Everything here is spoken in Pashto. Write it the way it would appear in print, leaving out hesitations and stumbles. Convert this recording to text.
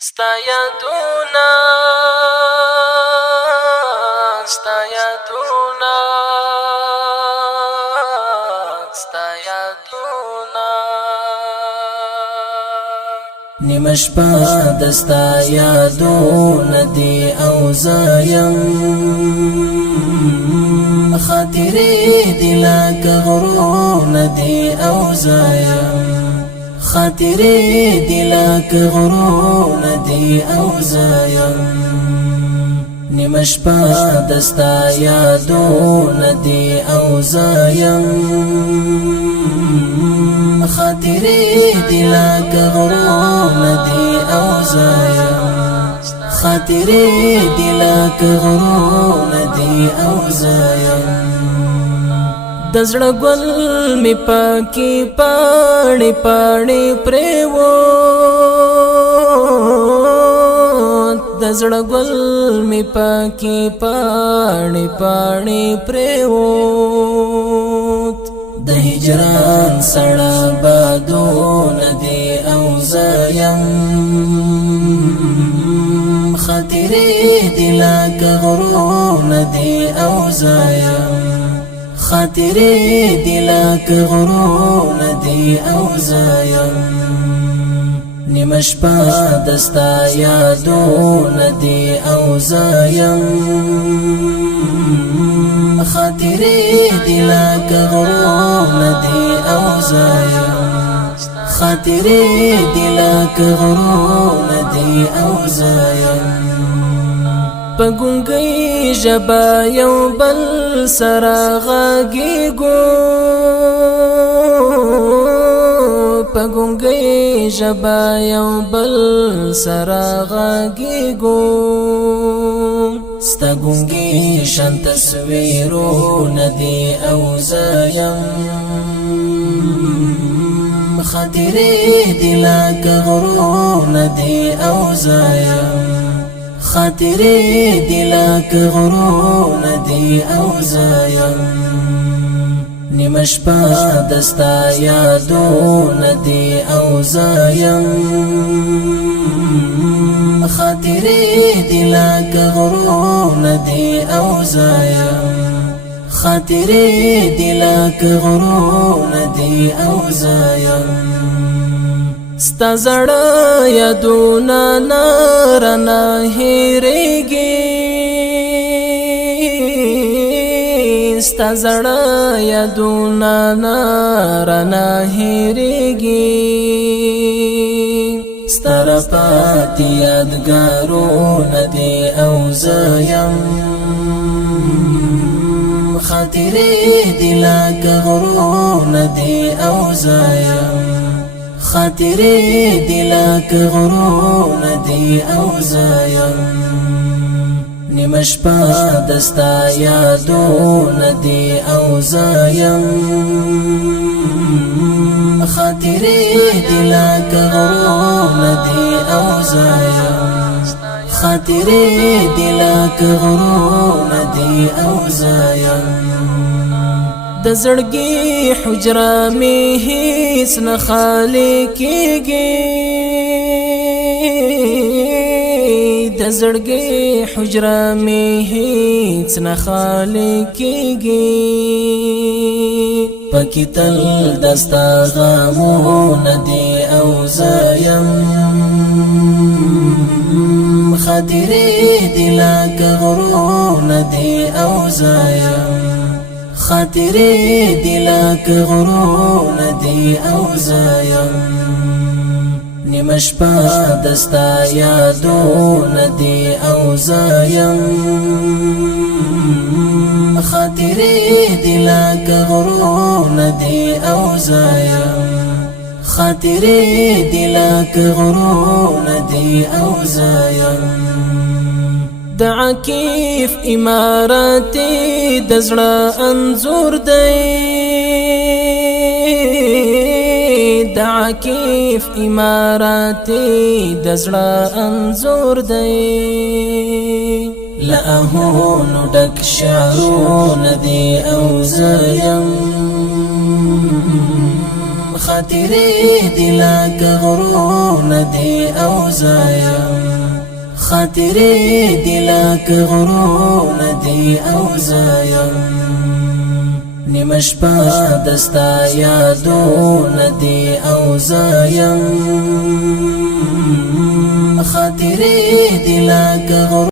ستا یادونه ستا یادونه ستا یادونه نیمه شپه دستا یادونه دی او زایم خاطرې دی لکه غرونه دی او زایم خاطرې دی لکه غرونه دی او زایم نیمه شپه دستا یادونه دی او زایم خاطرې دی لکه غرونه دی او زایم خاطرې دی لکه غرونه دی او زایم د زړه ګل می پاکي پاڼې پاڼې پرېوت د زړه ګل می پاکي پاڼې پاڼې پرېوت د هجران سړه بادونه دی او زایم خاطرې دی لکه غرونه دی او زایم خاطرې دی لکه غرونه دی او زایم نیمه شپه دستا یادونه دی او زایم خاطرې دی لکه غرونه دی او زایم خاطرې دی لکه غرونه دی او زایم په ګونګۍ ژبه یو بل سره غږېږو په ګونګۍ ژبه یو بل سره غږېږو ستا ګونګې شان تصویرونه دي او زایم خاطرې دی لکه غرونه دی او زایم خاطرې دی لکه غرونه دی او زایم نیمه شپه دستا یادونه دی او زایم خاطرې دی لکه غرونه دی او زایم خاطرې دی لکه غرونه دی او زایم ستا زړه یادونه رانه هېرېږي ستا زړه یادونه رانه هېرېږي ستا راپاتې یادګارونه دي او زایم خاطرې دی لکه غرونه دی او زایم خاطرې دی لکه غرونه دی او زایم نیمه شپه دستا یادونه دی او زایم خاطرې دی لکه غرونه دی او زایم خاطرې دی لکه غرونه دی او زایم د زړګي حجره می هیڅ نه خالی کېږي د زړګي حجره می هیڅ نه خالی کېږي پکې تل دستا غمونه دي او زایم خاطرې دی لکه غرونه دی او زایم خاطرې دی لکه غرونه دی او زایم نیمه شپه دستا یادونه دی او زایم خاطرې دی لکه غرونه دی او زایم خاطرې دی لکه غرونه دی او زایم د عکیف اماراتي د زړه انځور دی د عکیف اماراتي د زړه انځور دی لأهونو ډک شعرونه دي او زایم خاطرې دي لکه غرونه دي او زایم خاطرې دي لکه غرونه دي او زایم نیمه شپه دستا یادونه دي او زایم خاطرې دي لکه